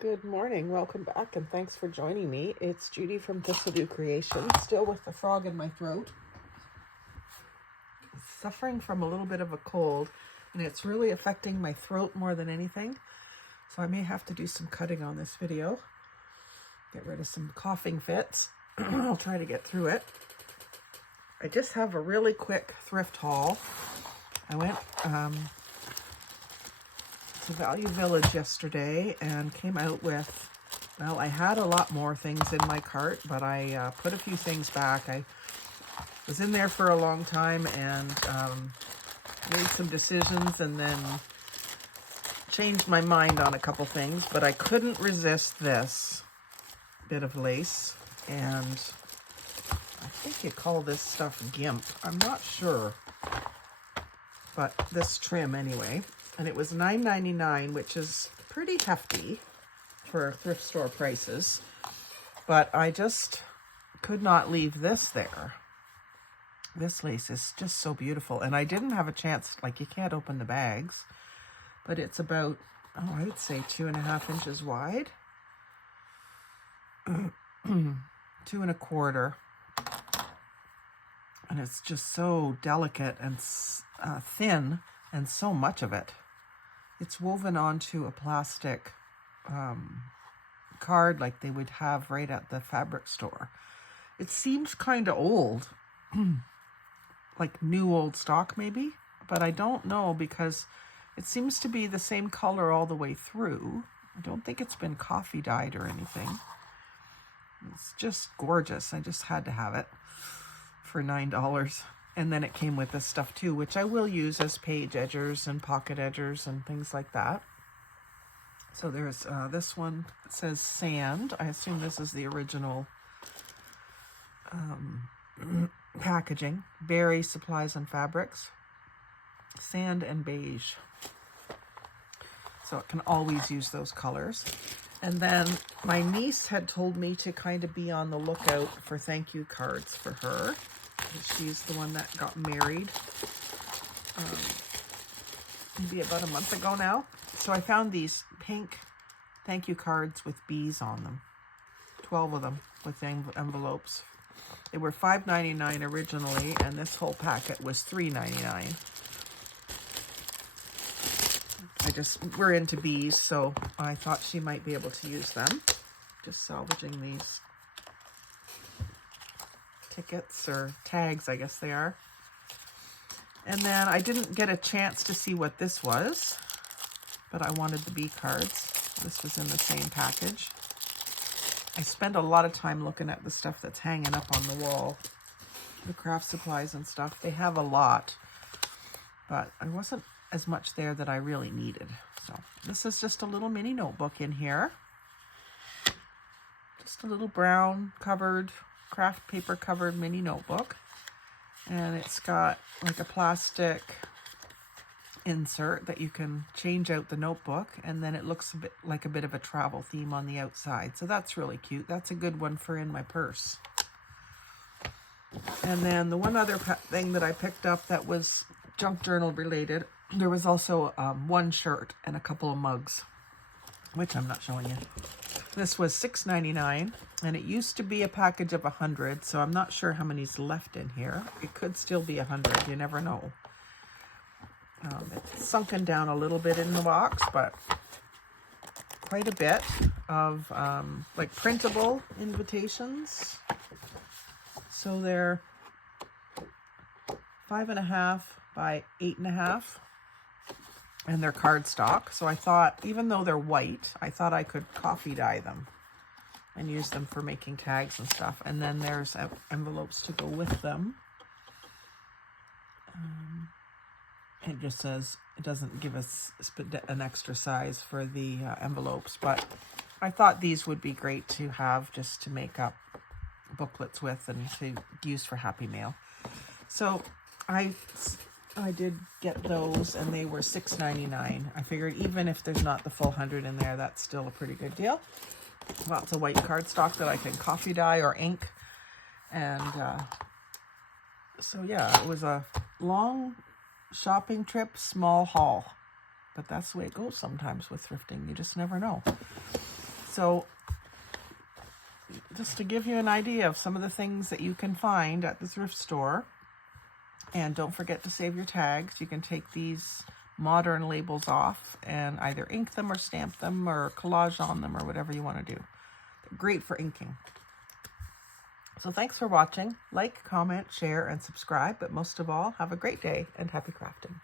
Good morning, welcome back, and thanks for joining me. It's Judy from Thistledew Creations, still with the frog in my throat. Suffering from a little bit of a cold, and it's really affecting my throat more than anything. So I may have to do some cutting on this video. Get rid of some coughing fits. I'll try to get through it. I just have a really quick thrift haul. I went to Value Village yesterday and came out with, well, I had a lot more things in my cart, but I put a few things back. I was in there for a long time and made some decisions and then changed my mind on a couple things, but I couldn't resist this bit of lace, and I think you call this stuff gimp. I'm not sure, but this trim anyway. And it was $9.99, which is pretty hefty for thrift store prices. But I just could not leave this there. This lace is just so beautiful. And I didn't have a chance, like you can't open the bags, but it's about, oh, I would say 2.5 inches wide. 2.25. And it's just so delicate and thin, and so much of it. It's woven onto a plastic card like they would have right at the fabric store. It seems kind of old, like new old stock maybe, but I don't know because it seems to be the same color all the way through. I don't think it's been coffee dyed or anything. It's just gorgeous. I just had to have it for $9. And then it came with this stuff too, which I will use as page edgers and pocket edgers and things like that. So there's this one that says sand. I assume this is the original packaging. Berry supplies and fabrics. Sand and beige. So it can always use those colors. And then my niece had told me to kind of be on the lookout for thank you cards for her. She's the one that got married maybe about a month ago now. So I found these pink thank you cards with bees on them. 12 of them with envelopes. They were $5.99 originally, and this whole packet was $3.99. We're into bees, so I thought she might be able to use them. Just salvaging these tickets or tags, I guess they are. And then I didn't get a chance to see what this was, but I wanted the bee cards. This was in the same package. I spend a lot of time looking at the stuff that's hanging up on the wall, the craft supplies and stuff. They have a lot, but there wasn't as much there that I really needed. So this is just a little mini notebook in here. Just a little brown covered, craft paper covered mini notebook, and it's got like a plastic insert that you can change out the notebook, and then it looks a bit of a travel theme on the outside, so that's really cute. That's a good one for in my purse. And then the one other thing that I picked up that was junk journal related, there was also one shirt and a couple of mugs, which I'm not showing you. This was $6.99, and it used to be a package of 100, so I'm not sure how many's left in here. It could still be 100, you never know. It's sunken down a little bit in the box, but quite a bit of like printable invitations. So they're 5.5 by 8.5. And they're cardstock. So I thought, even though they're white, I thought I could coffee dye them and use them for making tags and stuff. And then there's envelopes to go with them. It just says, it doesn't give us an extra size for the envelopes, but I thought these would be great to have just to make up booklets with and to use for Happy Mail. So I did get those, and they were $6.99. I figured even if there's not the full 100 in there, that's still a pretty good deal. Lots of white cardstock that I can coffee dye or ink. And so yeah, it was a long shopping trip, small haul. But that's the way it goes sometimes with thrifting. You just never know. So just to give you an idea of some of the things that you can find at the thrift store. And don't forget to save your tags. You can take these modern labels off and either ink them or stamp them or collage on them or whatever you want to do. They're great for inking. So thanks for watching. Like, comment, share, and subscribe. But most of all, have a great day and happy crafting.